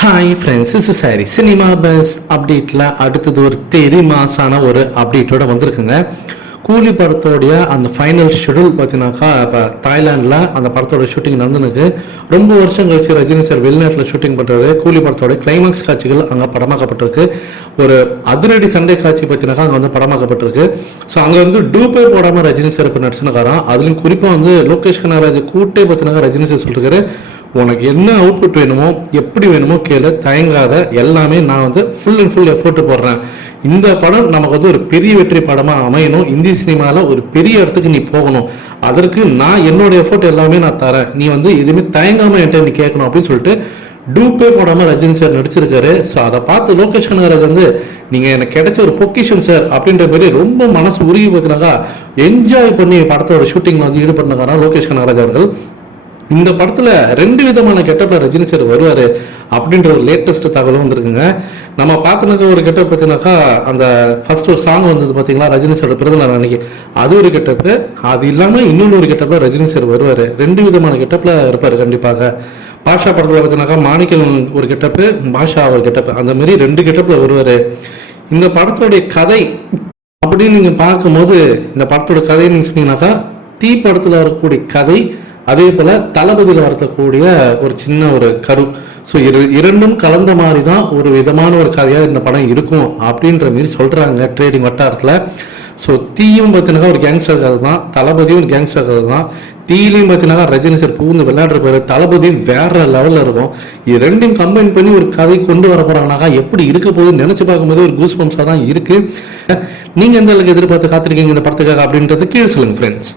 Hi friends, is sorry cinema bus அப்டேட்டில் அடுத்தது ஒரு தெரி மாசான ஒரு அப்டேட்டோட வந்திருக்குங்க. கூலி படத்தோடைய அந்த ஃபைனல் ஷெடியூல் பார்த்தீங்கன்னாக்கா இப்போ தாய்லாண்டில் அந்த படத்தோட ஷூட்டிங் நடந்துனுக்கு. ரொம்ப வருஷம் கழிச்சு ரஜினி சார் வெளிநாட்டில் ஷூட்டிங் பண்ணுறது. கூலி படத்தோட கிளைமாக்ஸ் காட்சிகள் அங்கே படமாக்கப்பட்டிருக்கு. ஒரு அதிரடி சண்டை காட்சி பார்த்தீங்கன்னாக்கா அங்கே வந்து படமாக்கப்பட்டிருக்கு. ஸோ அங்கே வந்து டூப்பே போடாமல் ரஜினி சார் இப்போ நடிச்சுனுக்காரான். அதுலேயும் குறிப்பாக வந்து லோகேஷ் கனகராஜ் கூட்டே பார்த்தீங்கன்னா ரஜினி சார் சொல்லிருக்காரு, உனக்கு என்ன அவுட்புட் வேணுமோ எப்படி வேணுமோ கேளு, தயங்காத, எல்லாமே நான் வந்து ஃபுல் அண்ட் ஃபுல் எஃபோர்ட் போடுறேன். இந்த படம் நமக்கு வந்து ஒரு பெரிய வெற்றி படமாக அமையணும், இந்திய சினிமாவில் ஒரு பெரிய இடத்துக்கு நீ போகணும், அதற்கு நான் என்னோட எஃபோர்ட் எல்லாமே நான் தரேன், நீ வந்து எதுவுமே தயங்காமல் என்கிட்ட நீ கேட்கணும் அப்படின்னு சொல்லிட்டு டூப்பே போடாமல் ரஜினி சார் நடிச்சிருக்காரு. ஸோ அதை பார்த்து லோகேஷ் கனகராஜ் வந்து நீங்கள் எனக்கு கிடைச்ச ஒரு பொக்கிஷன் சார் அப்படின்ற மாதிரி ரொம்ப மனசு உருகி பார்த்தினாக்கா என்ஜாய் பண்ணி படத்தோட ஷூட்டிங்கில் வந்து ஈடுபட்டிருக்காரா லோகேஷ் கனகராஜ் அவர்கள். இந்த படத்துல 2 விதமான கெட்டப்ல ரஜினி சார் வருவாரு அப்படின்ற ஒரு லேட்டஸ்ட் தகவலும் வந்திருக்குங்க. நம்ம பார்த்துனாக்க ஒரு கெட்டப் பார்த்தீங்கன்னாக்கா அந்த ஃபர்ஸ்ட் ஒரு சாங் வந்தது பார்த்தீங்களா ரஜினி சாரோட பிறந்தநாள் அன்னைக்கு, அது ஒரு கெட்டப்பு. அது இல்லாமல் இன்னொரு கெட்டப்ல ரஜினி சார் வருவாரு. 2 விதமான கெட்டப்ல இருப்பாரு கண்டிப்பாக. பாஷா படத்துல பார்த்தீங்கன்னாக்கா மாணிக்கம் ஒரு கெட்டப்பு, பாஷா ஒரு கெட்டப்பு, அந்த மாதிரி 2 கெட்டப்ல வருவாரு. இந்த படத்தோடைய கதை அப்படின்னு நீங்க பார்க்கும்போது, இந்த படத்தோட கதையை நீங்க சொன்னீங்கன்னாக்கா தீ படத்துல வரக்கூடிய கதை, அதே போல தளபதியில் வரக்கூடிய ஒரு சின்ன ஒரு கரு. ஸோ இரண்டும் கலந்த மாதிரி தான் ஒரு விதமான ஒரு கதையாக இந்த படம் இருக்கும் அப்படின்ற மாரி சொல்றாங்க ட்ரேடிங் வட்டாரத்தில். ஸோ தீயும் பார்த்தீங்கன்னா ஒரு கேங்ஸ்டர் கதை தான், தளபதியும் ஒரு கேங்ஸ்டர் கதை தான். தீலையும் பார்த்தீங்கன்னா ரஜினி சார் பூந்து விளையாடுற பேர், தளபதி வேற லெவலில் இருக்கும். இது ரெண்டையும் கம்பைன் பண்ணி ஒரு கதை கொண்டு வர போறாங்கனாக்கா எப்படி இருக்க போகுதுன்னு நினைச்சு பார்க்கும்போது ஒரு கூஸ் பம்ஸாக தான் இருக்கு. நீங்க எந்த அளவுக்கு எதிர்பார்த்து காத்திருக்கீங்க இந்த படத்துக்காக அப்படின்றது கீழே சொல்லுங்க ஃப்ரெண்ட்ஸ்.